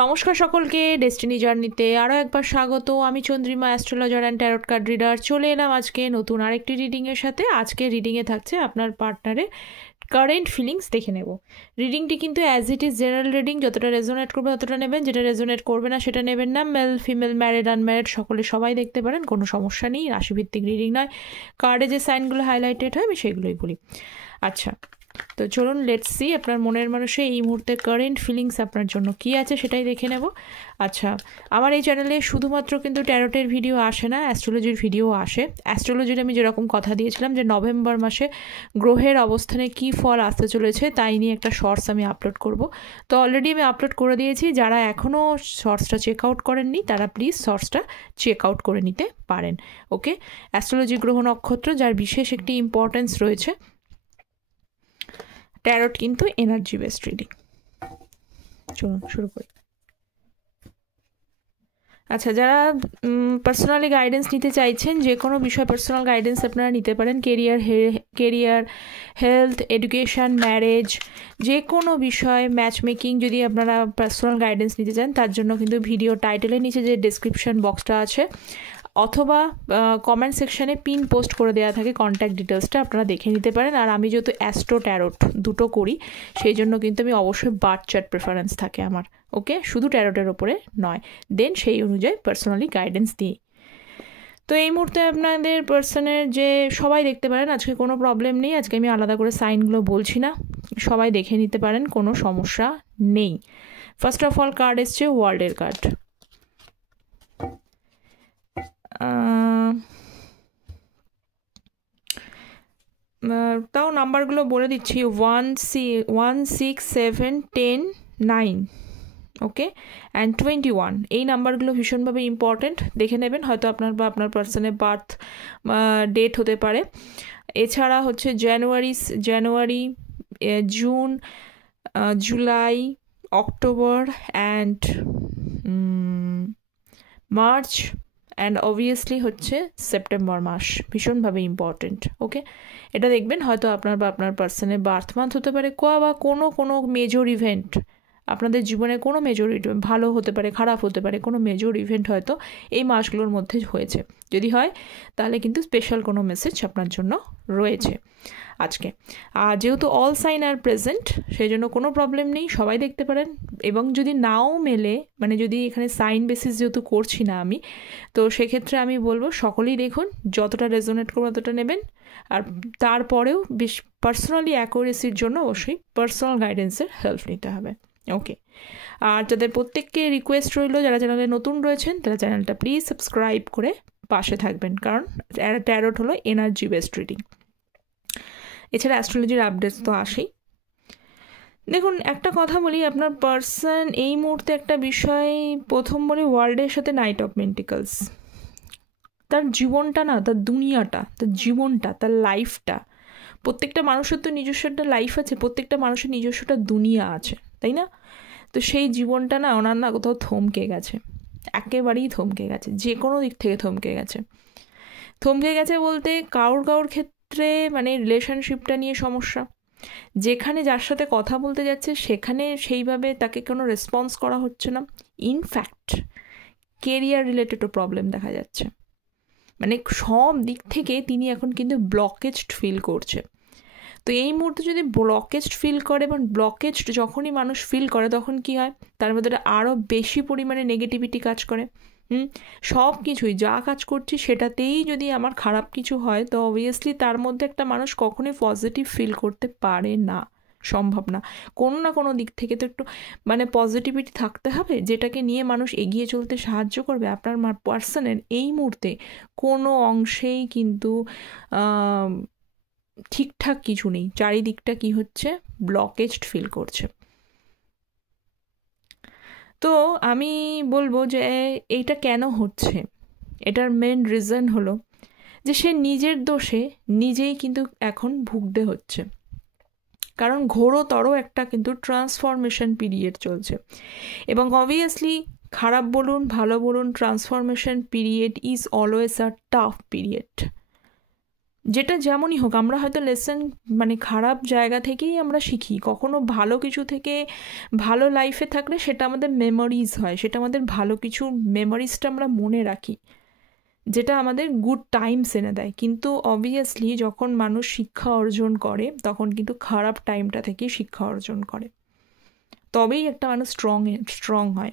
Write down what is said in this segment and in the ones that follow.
নমস্কার সকলকে, ডেস্টিনি জার্নিতে আরও একবার স্বাগত। আমি Chandrima, astrologer and tarot card reader. চলে এলাম আজকে নতুন আরেকটি রিডিংয়ের সাথে। আজকে রিডিংয়ে থাকছে আপনার পার্টনারের কারেন্ট ফিলিংস দেখে নেব। রিডিংটি কিন্তু as it is general reading, যতটা রেজোনেট করবে ততটা নেবেন, যেটা রেজোনেট করবে না সেটা নেবেন না। মেল ফিমেল, ম্যারিড আনম্যারিড সকলে সবাই দেখতে পারেন, কোনো সমস্যা নেই। রাশিভিত্তিক রিডিং নয়, কার্ডে যে সাইনগুলো হাইলাইটেড হয় আমি সেগুলোই বলি। আচ্ছা, তো চলুন লেটস সি আপনার মনের মানুষে এই মুহূর্তে কারেন্ট ফিলিংস আপনার জন্য কী আছে সেটাই দেখে নেব। আচ্ছা, আমার এই চ্যানেলে শুধুমাত্র কিন্তু ট্যারোটের ভিডিও আসে না, অ্যাস্ট্রোলজির ভিডিও আসে। অ্যাস্ট্রোলজির আমি যেরকম কথা দিয়েছিলাম যে নভেম্বর মাসে গ্রহের অবস্থানে কী ফল আসতে চলেছে তাই নিয়ে একটা শর্টস আমি আপলোড করব। তো অলরেডি আমি আপলোড করে দিয়েছি, যারা এখনও শর্টসটা চেক আউট করেননি তারা প্লিজ শর্টসটা চেক আউট করে নিতে পারেন। ওকে, অ্যাস্ট্রোলজি গ্রহ নক্ষত্র যার বিশেষ একটি ইম্পর্টেন্স রয়েছে। ট্যারট কিন্তু এনার্জি বেসড রিডিং। চলুন শুরু করি। আচ্ছা, যারা পার্সোনালি গাইডেন্স নিতে চাইছেন, যে কোনো বিষয় পার্সোনাল গাইডেন্স আপনারা নিতে পারেন। কেরিয়ার, হেলথ, এডুকেশান, ম্যারেজ, যে কোনো বিষয়, ম্যাচ মেকিং, যদি আপনারা পার্সোনাল গাইডেন্স নিতে চান তার জন্য কিন্তু ভিডিও টাইটেলের নিচে যে ডেসক্রিপশন বক্সটা আছে অথবা কমেন্ট সেকশানে পিন পোস্ট করে দেওয়া থাকে কন্ট্যাক্ট ডিটেলসটা, আপনারা দেখে নিতে পারেন। আর আমি যেহেতু অ্যাস্ট্রো ট্যারোট দুটো করি সেই জন্য কিন্তু আমি অবশ্যই বার্থ চার্ট প্রেফারেন্স থাকে আমার। ওকে, শুধু ট্যারোটের ওপরে নয়, দেন সেই অনুযায়ী পার্সোনালি গাইডেন্স দিই। তো এই মুহূর্তে আপনাদের পার্সনের যে সবাই দেখতে পারেন, আজকে কোনো প্রবলেম নেই। আজকে আমি আলাদা করে সাইনগুলো বলছি না, সবাই দেখে নিতে পারেন, কোনো সমস্যা নেই। ফার্স্ট অফ অল কার্ড এসছে ওয়ার্ল্ডের কার্ড। তাও নাম্বারগুলো বলে দিচ্ছি, 1 6 7 10 9, ওকে, অ্যান্ড 21। এই নাম্বারগুলো ভীষণভাবে ইম্পর্ট্যান্ট, দেখে নেবেন। হয়তো আপনার বা আপনার পার্সনের বার্থ ডেট হতে পারে। এছাড়া হচ্ছে January, June, July, October and March and obviously হচ্ছে সেপ্টেম্বর মাস, ভীষণভাবে ইম্পর্টেন্ট। ওকে, এটা দেখবেন, হয়তো আপনার বা আপনার পার্সনের বার্থ মান্থ হতে পারে, বা কোনো মেজর ইভেন্ট আপনাদের জীবনে, কোনো মেজর ইভেন্ট, ভালো হতে পারে খারাপ হতে পারে, কোনো মেজর ইভেন্ট হয়তো এই মাসগুলোর মধ্যে হয়েছে। যদি হয় তাহলে কিন্তু স্পেশাল কোনো মেসেজ আপনার জন্য রয়েছে আজকে। আর যেহেতু অল সাইন আর প্রেজেন্ট, সেই জন্য কোনো প্রবলেম নেই, সবাই দেখতে পারেন। এবং যদি নাও মেলে, মানে যদি এখানে সাইন বেসিস যেহেতু করছি না আমি, তো সেক্ষেত্রে আমি বলবো সকলেই দেখুন, যতটা রেজোনেট করবে ততটা নেবেন। আর তারপরেও বেশ পার্সোনালি অ্যাকুরেসির জন্য অবশ্যই পার্সোনাল গাইডেন্সের হেল্প নিতে হবে। ওকে, আর যাদের প্রত্যেককে রিকোয়েস্ট রইল, যারা চ্যানেলে নতুন রয়েছেন তারা চ্যানেলটা প্লিজ সাবস্ক্রাইব করে পাশে থাকবেন, কারণ ট্যারোট হলো এনার্জি বেসড রিডিং। এছাড়া অ্যাস্ট্রোলজির আপডেটস তো আসেই। দেখুন, একটা কথা বলি, আপনার পার্সন এই মুহূর্তে একটা বিষয়, প্রথম বলি ওয়ার্ল্ডের সাথে নাইট অফ পেন্টিকলস। তার জীবনটা না, তার দুনিয়াটা, তার জীবনটা, তার লাইফটা, প্রত্যেকটা মানুষের তো নিজস্ব একটা লাইফ আছে, প্রত্যেকটা মানুষের নিজস্ব একটা দুনিয়া আছে, তাই না? তো সেই জীবনটা না ওনার না কোথাও থমকে গেছে, একেবারেই থমকে গেছে, যে কোনো দিক থেকে থমকে গেছে বলতে কারোর ক্ষেত্রে মানে রিলেশনশিপটা নিয়ে সমস্যা, যেখানে যার সাথে কথা বলতে যাচ্ছে সেখানে সেইভাবে তাকে কোনো রেসপন্স করা হচ্ছে না। ইনফ্যাক্ট কেরিয়ার রিলেটেডও প্রবলেম দেখা যাচ্ছে, মানে সব দিক থেকে তিনি এখন কিন্তু ব্লকেজড ফিল করছে। তো এই মুহূর্তে যদি ব্লকেজড ফিল করে, এবং ব্লকেজড যখনই মানুষ ফিল করে তখন কি হয়, তার মধ্যে আরও বেশি পরিমাণে নেগেটিভিটি কাজ করে। সব কিছুই যা কাজ করছি সেটাতেই যদি আমার খারাপ কিছু হয়, তো অবভিয়াসলি তার মধ্যে একটা মানুষ কখনোই পজিটিভ ফিল করতে পারে না, সম্ভব না। কোনো না কোনো দিক থেকে তো একটু মানে পজিটিভিটি থাকতে হবে, যেটাকে নিয়ে মানুষ এগিয়ে চলতে সাহায্য করবে। আপনার পার্সনের এই মুহূর্তে কোনো অংশেই কিন্তু ঠিকঠাক কিছু নেই, চারিদিকটা কি হচ্ছে, ব্লকেজড ফিল করছে। তো আমি বলবো যে এইটা কেন হচ্ছে, এটার মেন রিজন হলো যে সে নিজের দোষে নিজেই কিন্তু এখন ভুগতে হচ্ছে, কারণ ঘোরতর একটা কিন্তু ট্রান্সফরমেশন পিরিয়ড চলছে। এবং অবভিয়াসলি খারাপ বলুন ভালো বলুন, transformation period is always a tough period. যেটা যেমনই হোক, আমরা হয়তো লেসন মানে খারাপ জায়গা থেকেই আমরা শিখি, কখনো ভালো কিছু থেকে ভালো লাইফে থাকলে সেটা আমাদের মেমোরিজ হয়, সেটা আমাদের ভালো কিছু মেমোরিজটা আমরা মনে রাখি, যেটা আমাদের গুড টাইমস এনে দেয়। কিন্তু অবভিয়াসলি যখন মানুষ শিক্ষা অর্জন করে তখন কিন্তু খারাপ টাইমটা থেকেই শিক্ষা অর্জন করে, তবেই একটা মানুষ স্ট্রং হয়,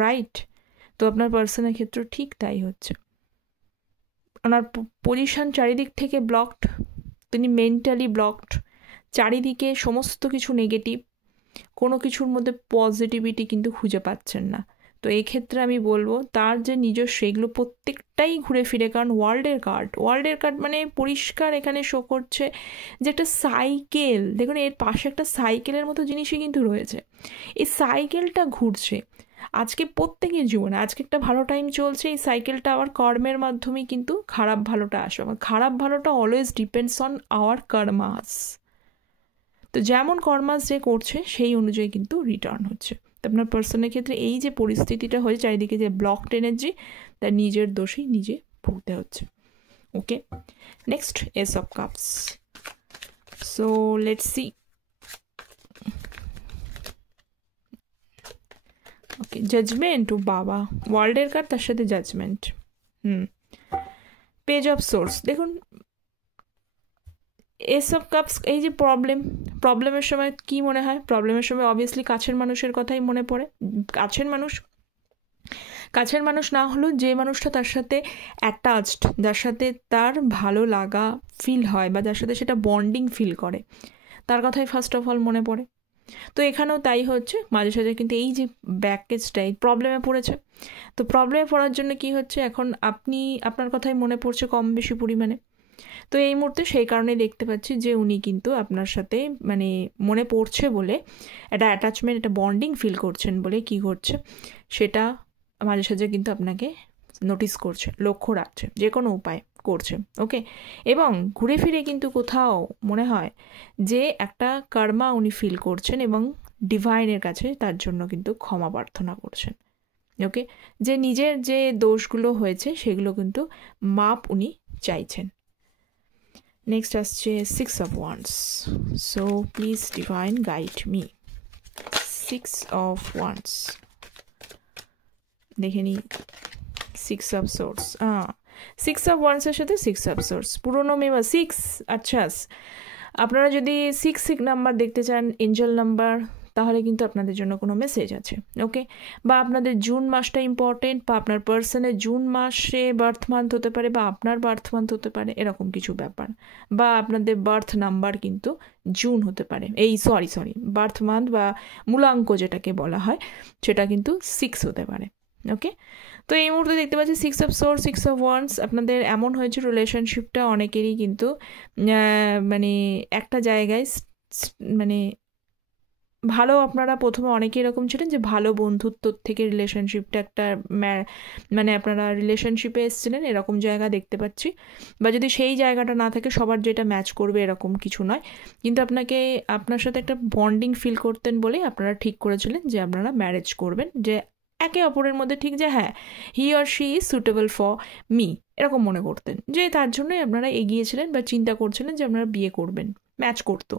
রাইট? তো আপনার পার্সনের ক্ষেত্রে ঠিক তাই হচ্ছে। ওনার পজিশন চারিদিক থেকে ব্লকড, তিনি মেন্টালি ব্লকড, চারিদিকে সমস্ত কিছু নেগেটিভ, কোনো কিছুর মধ্যে পজিটিভিটি কিন্তু খুঁজে পাচ্ছেন না। তো এক্ষেত্রে আমি বলবো তার যে নিজস্ব সেগুলো প্রত্যেকটাই ঘুরে ফিরে, কারণ ওয়ার্ল্ডের কার্ড মানে পরিষ্কার এখানে শো করছে যে একটা সাইকেল, দেখুন এর পাশে একটা সাইকেলের মতো জিনিসই কিন্তু রয়েছে, এই সাইকেলটা ঘুরছে। আজকে প্রত্যেকের জীবনে আজকে একটা ভালো টাইম চলছে, এই সাইকেলটা আবার কর্মের মাধ্যমেই কিন্তু খারাপ ভালোটা আসবে, খারাপ ভালোটা অলওয়েজ ডিপেন্ডস অন আওয়ার কর্মাস। তো যেমন কর্মাস যে করছে সেই অনুযায়ী কিন্তু রিটার্ন হচ্ছে। তো আপনার পার্সনের ক্ষেত্রে এই যে পরিস্থিতিটা হয়েছে চারিদিকে যে ব্লকড এনার্জি, তার নিজের দোষেই নিজে ভুগতে হচ্ছে। Okay, next ace of cups. So let's see. Okay, judgment, ও বাবা, ওয়ার্ল্ডের কার্ড তার সাথে জাজমেন্ট। পেজ অফ সোর্স, দেখুন এস অফ কাপস, এই যে প্রবলেমের সময় কি মনে হয়? প্রবলেমের সময় অবভিয়াসলি কাছের মানুষের কথাই মনে পড়ে। কাছের মানুষ না হলেও যে মানুষটা তার সাথে অ্যাটাচড, যার সাথে তার ভালো লাগা ফিল হয় বা যার সাথে সেটা বন্ডিং ফিল করে, তার কথাই ফার্স্ট অফ অল মনে পড়ে। তো এখানেও তাই হচ্ছে, মাঝে সাঝে কিন্তু এই যে ব্যাকেজটাই প্রবলেমে পড়েছে। তো প্রবলেমে পড়ার জন্য কি হচ্ছে, এখন আপনার কথাই মনে পড়ছে কম বেশি পরিমাণে। তো এই মুহূর্তে সেই কারণে দেখতে পাচ্ছি যে উনি কিন্তু আপনার সাথে মানে মনে পড়ছে বলে একটা অ্যাটাচমেন্ট, একটা বন্ডিং ফিল করছেন বলে কি করছে, সেটা মাঝে সাঝে কিন্তু আপনাকে নোটিস করছে, লক্ষ্য রাখছে, যে কোনো উপায় করছে। ওকে, এবং ঘুরে ফিরে কিন্তু কোথাও মনে হয় যে একটা কর্মা উনি ফিল করছেন এবং ডিভাইনের কাছে তার জন্য কিন্তু ক্ষমা প্রার্থনা করছেন। ওকে, যে নিজের যে দোষগুলো হয়েছে সেগুলো কিন্তু মাপ উনি চাইছেন। নেক্সট আসছে 6 of Wands. So please divine guide me. 6 of Wands. দেখে নি 6 of Swords। 6 of Wands এর সাথে 6 of Swords, পুরোনো মেম্বার 6। আচ্ছা, আপনারা যদি 6 নাম্বার দেখতে চান, এঞ্জেল নাম্বার, তাহলে কিন্তু আপনাদের জন্য কোনো মেসেজ আছে। ওকে, বা আপনাদের জুন মাসটা ইম্পর্টেন্ট, বা আপনার পার্সনের জুন মাসে বার্থ মান্থ হতে পারে, বা আপনার বার্থ মান্থ হতে পারে, এরকম কিছু ব্যাপার, বা আপনাদের বার্থ নাম্বার কিন্তু জুন হতে পারে, সরি বার্থ মান্থ বা মূলাঙ্ক যেটাকে বলা হয় সেটা কিন্তু 6 হতে পারে। ওকে, তো এই মুহূর্তে দেখতে পাচ্ছি 6 of Swords, 6 of Wands। আপনাদের এমন হয়েছে রিলেশনশিপটা অনেকেরই কিন্তু মানে একটা জায়গায় মানে ভালো, আপনারা প্রথমে অনেকে এরকম ছিলেন যে ভালো বন্ধুত্ব থেকে রিলেশনশিপটা একটা মানে আপনারা রিলেশনশিপে এসেছিলেন, এরকম জায়গা দেখতে পাচ্ছি। বা যদি সেই জায়গাটা না থাকে, সবার যেটা ম্যাচ করবে এরকম কিছু নয়, কিন্তু আপনার সাথে একটা বন্ডিং ফিল করতেন বলে আপনারা ঠিক করেছিলেন যে আপনারা ম্যারেজ করবেন, যে একে অপরের মধ্যে ঠিক যে হ্যাঁ he or she is suitable for me, এরকম মনে করতেন, যে তার জন্যই আপনারা এগিয়েছিলেন বা চিন্তা করছিলেন যে আপনারা বিয়ে করবেন, ম্যাচ করতো।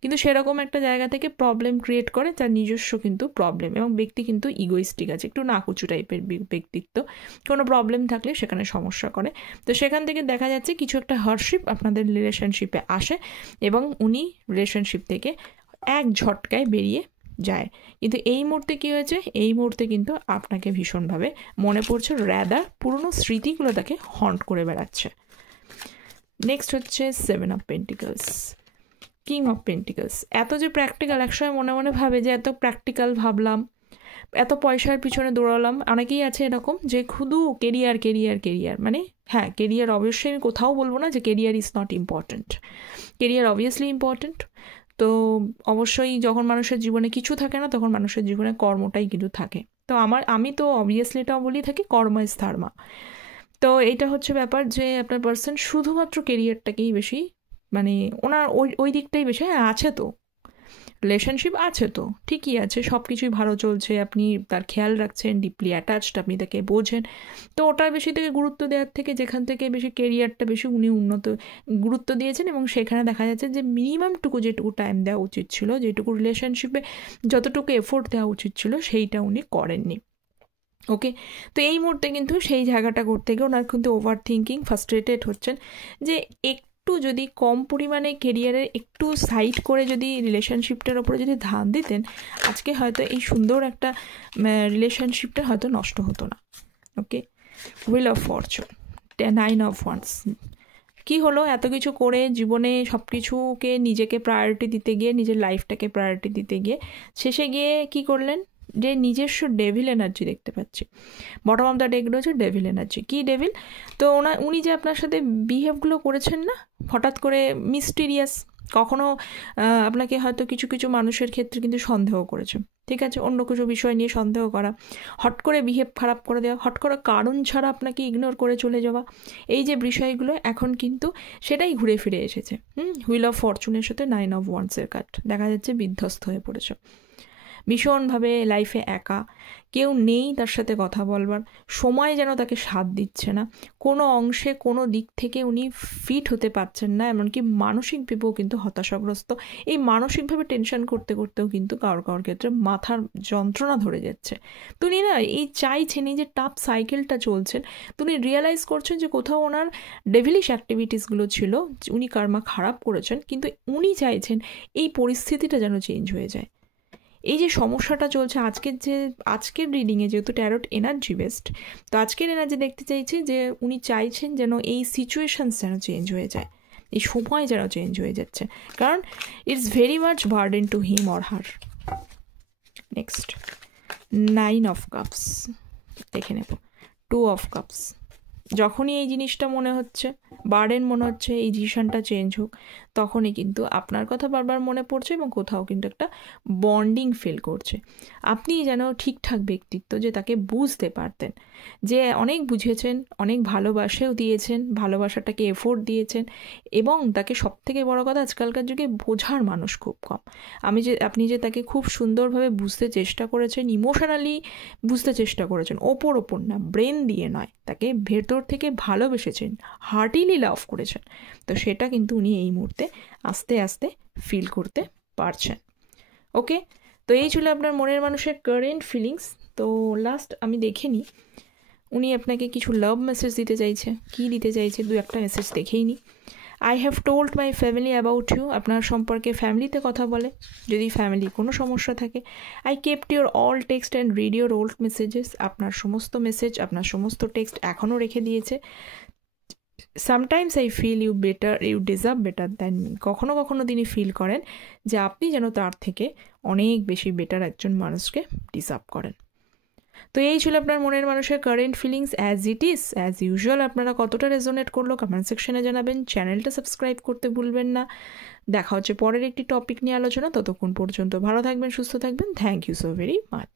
কিন্তু সেরকম একটা জায়গা থেকে প্রবলেম ক্রিয়েট করে তার নিজস্ব কিন্তু প্রবলেম, এবং ব্যক্তি কিন্তু ইগোইস্টিক আছে, একটু নাকুচু টাইপের ব্যক্তিত্ব, কোনো প্রবলেম থাকলে সেখানে সমস্যা করে। তো সেখান থেকে দেখা যাচ্ছে কিছু একটা হার্ডশিপ আপনাদের রিলেশনশিপে আসে এবং উনি রিলেশনশিপ থেকে এক ঝটকায় বেরিয়ে যায়। কিন্তু এই মুহূর্তে কী হয়েছে, এই মুহূর্তে কিন্তু আপনাকে ভীষণভাবে মনে পড়ছে, র্যাদার পুরনো স্মৃতিগুলো তাকে হন্ট করে বেড়াচ্ছে। নেক্সট হচ্ছে 7 of Pentacles, king of pentacles. এত যে প্র্যাকটিক্যাল, একসময় মনে মনে ভাবে যে এত প্র্যাকটিক্যাল ভাবলাম, এত পয়সার পিছনে দৌড়ালাম। অনেকেই আছে এরকম যে শুধু কেরিয়ার, মানে হ্যাঁ কেরিয়ার অবশ্যই, আমি কোথাও বলবো না যে career is not important, career obviously important. তো অবশ্যই যখন মানুষের জীবনে কিছু থাকে না, তখন মানুষের জীবনে কর্মটাই কিন্তু থাকে। তো আমি তো অবভিয়াসলি এটাও বলি থাকি, কর্ম ইজ ধর্মা। তো এইটা হচ্ছে ব্যাপার যে আপনার পার্সন শুধুমাত্র কেরিয়ারটাকেই বেশি, মানে ওনার ওই দিকটাই বেশি, হ্যাঁ আছে তো রিলেশনশিপ আছে তো ঠিকই আছে, সব কিছুই ভালো চলছে, আপনি তার খেয়াল রাখছেন, ডিপলি অ্যাটাচড, আপনি তাকে বোঝেন, তো ওটার বেশি থেকে গুরুত্ব দেওয়ার থেকে যেখান থেকে বেশি কেরিয়ারটা বেশি উনি গুরুত্ব দিয়েছেন, এবং সেখানে দেখা যাচ্ছে যে মিনিমামটুকু যেটুকু টাইম দেওয়া উচিত ছিল, যেটুকু রিলেশনশিপে যতটুকু এফোর্ট দেওয়া উচিত ছিল সেইটা উনি করেননি। ওকে, তো এই মুহূর্তে কিন্তু সেই জায়গাটা করতে গিয়ে ওনার কিন্তু ওভার থিঙ্কিং, ফ্রাস্ট্রেটেড হচ্ছেন, যে একটু যদি কম পরিমাণে কেরিয়ারের একটু সাইড করে যদি রিলেশনশিপটার ওপরে যদি ধ্যান দিতেন, আজকে হয়তো এই সুন্দর একটা রিলেশনশিপটা হয়তো নষ্ট হতো না। Okay, wheel of fortune, 9 of wands, কি হলো, এত কিছু করে জীবনে সব কিছুকে নিজেকে প্রায়োরিটি দিতে গিয়ে, নিজের লাইফটাকে প্রায়োরিটি দিতে গিয়ে শেষে গিয়ে কি করলেন, যে নিজস্ব ডেভিল এনার্জি দেখতে পাচ্ছি। বটম অফ দ্য ডেকগুলো হচ্ছে ডেভিল এনার্জি। কী ডেভিল? তো উনি যে আপনার সাথে বিহেভগুলো করেছেন না, হঠাৎ করে মিস্টিরিয়াস, কখনো আপনাকে হয়তো কিছু কিছু মানুষের ক্ষেত্রে কিন্তু সন্দেহ করেছে, ঠিক আছে, অন্য কিছু বিষয় নিয়ে সন্দেহ করা, হট করে বিহেভ খারাপ করে দেওয়া, হট করে কারণ ছাড়া আপনাকে ইগনোর করে চলে যাওয়া, এই যে বিষয়গুলো এখন কিন্তু সেটাই ঘুরে ফিরে এসেছে। হুইল অফ ফরচুনের সাথে 9 অফ ওয়ান্সের কার্ড দেখা যাচ্ছে, বিধ্বস্ত হয়ে পড়েছে, ভীষণভাবে লাইফে একা, কেউ নেই তার সাথে কথা বলবার, সময় যেন তাকে সাথ দিচ্ছে না, কোনো অংশে কোনো দিক থেকে উনি ফিট হতে পারছেন না, এমনকি মানসিকভাবেও কিন্তু হতাশাগ্রস্ত। এই মানসিকভাবে টেনশন করতে করতেও কিন্তু কারোর ক্ষেত্রে মাথার যন্ত্রণা ধরে যাচ্ছে। তিনি না এই চাইছেন, এই যে টাফ সাইকেলটা চলছেন, তিনি রিয়েলাইজ করছেন যে কোথাও ওনার ডেভিলিশ অ্যাক্টিভিটিসগুলো ছিল, উনি কার্মা খারাপ করেছেন, কিন্তু উনি চাইছেন এই পরিস্থিতিটা যেন চেঞ্জ হয়ে যায়। এই যে সমস্যাটা চলছে আজকের রিডিংয়ে, যেহেতু ট্যারট এনার্জি বেসড, তো আজকের এনার্জি দেখতে চাইছি যে উনি চাইছেন যেন এই সিচুয়েশনস যেন চেঞ্জ হয়ে যায়, এই সময় যেন চেঞ্জ হয়ে যাচ্ছে, কারণ it's very much burden to him or her. Next 9 of cups দেখে নেব। 2 অফ কাপস, যখনই এই জিনিসটা মনে হচ্ছে, বার্ডেন মনে হচ্ছে এই ডিসিশনটা চেঞ্জ হোক, তখনই কিন্তু আপনার কথা বারবার মনে পড়ছে এবং কোথাও কিন্তু একটা বন্ডিং ফিল করছে। আপনি যেন ঠিকঠাক ব্যক্তিত্ব, যে তাকে বুঝতে পারতেন, যে অনেক বুঝেছেন, অনেক ভালোবাসাও দিয়েছেন, ভালোবাসাটাকে এফোর্ট দিয়েছেন, এবং তাকে সবথেকে বড় কথা, আজকালকার যুগে বোঝার মানুষ খুব কম। আপনি যে তাকে খুব সুন্দরভাবে বুঝতে চেষ্টা করেছেন, ইমোশনালি বুঝতে চেষ্টা করেছেন, ওপর না, ব্রেন দিয়ে নয়, তাকে ভেতর থেকে ভালোবেসেছেন, হার্টিলি লাভ করেছেন, তো সেটা কিন্তু উনি এই মুহূর্তে আস্তে আস্তে ফিল করতে পারছেন। ওকে, তো এই ছিল আপনার মনের মানুষের কারেন্ট ফিলিংস। তো লাস্ট আমি দেখে নিই, উনি আপনাকে কিছু লাভ মেসেজ দিতে চাইছে, কি দিতে চাইছে, 2-1টা মেসেজ দেখেই নিই। I have told my family about you, আপনার সম্পর্কে ফ্যামিলিতে কথা বলে, যদি ফ্যামিলি কোনো সমস্যা থাকে। I kept your all text and read your old messages, আপনার সমস্ত মেসেজ, আপনার সমস্ত টেক্সট এখনও রেখে দিয়েছে। Sometimes I feel you deserve better than me, কখনো কখনো তিনি ফিল করেন যে আপনি যেন তার থেকে অনেক বেশি বেটার একজন মানুষকে ডিজার্ভ করেন। তো এই ছিল আপনার মনের মানুষের current feelings as it is. As usual আপনারা কতটা রেজোনেট করলো কমেন্ট সেকশনে জানাবেন, চ্যানেলটা সাবস্ক্রাইব করতে ভুলবেন না। দেখা হচ্ছে পরের একটি টপিক নিয়ে আলোচনা, ততক্ষণ পর্যন্ত ভালো থাকবেন, সুস্থ থাকবেন। Thank you so very much.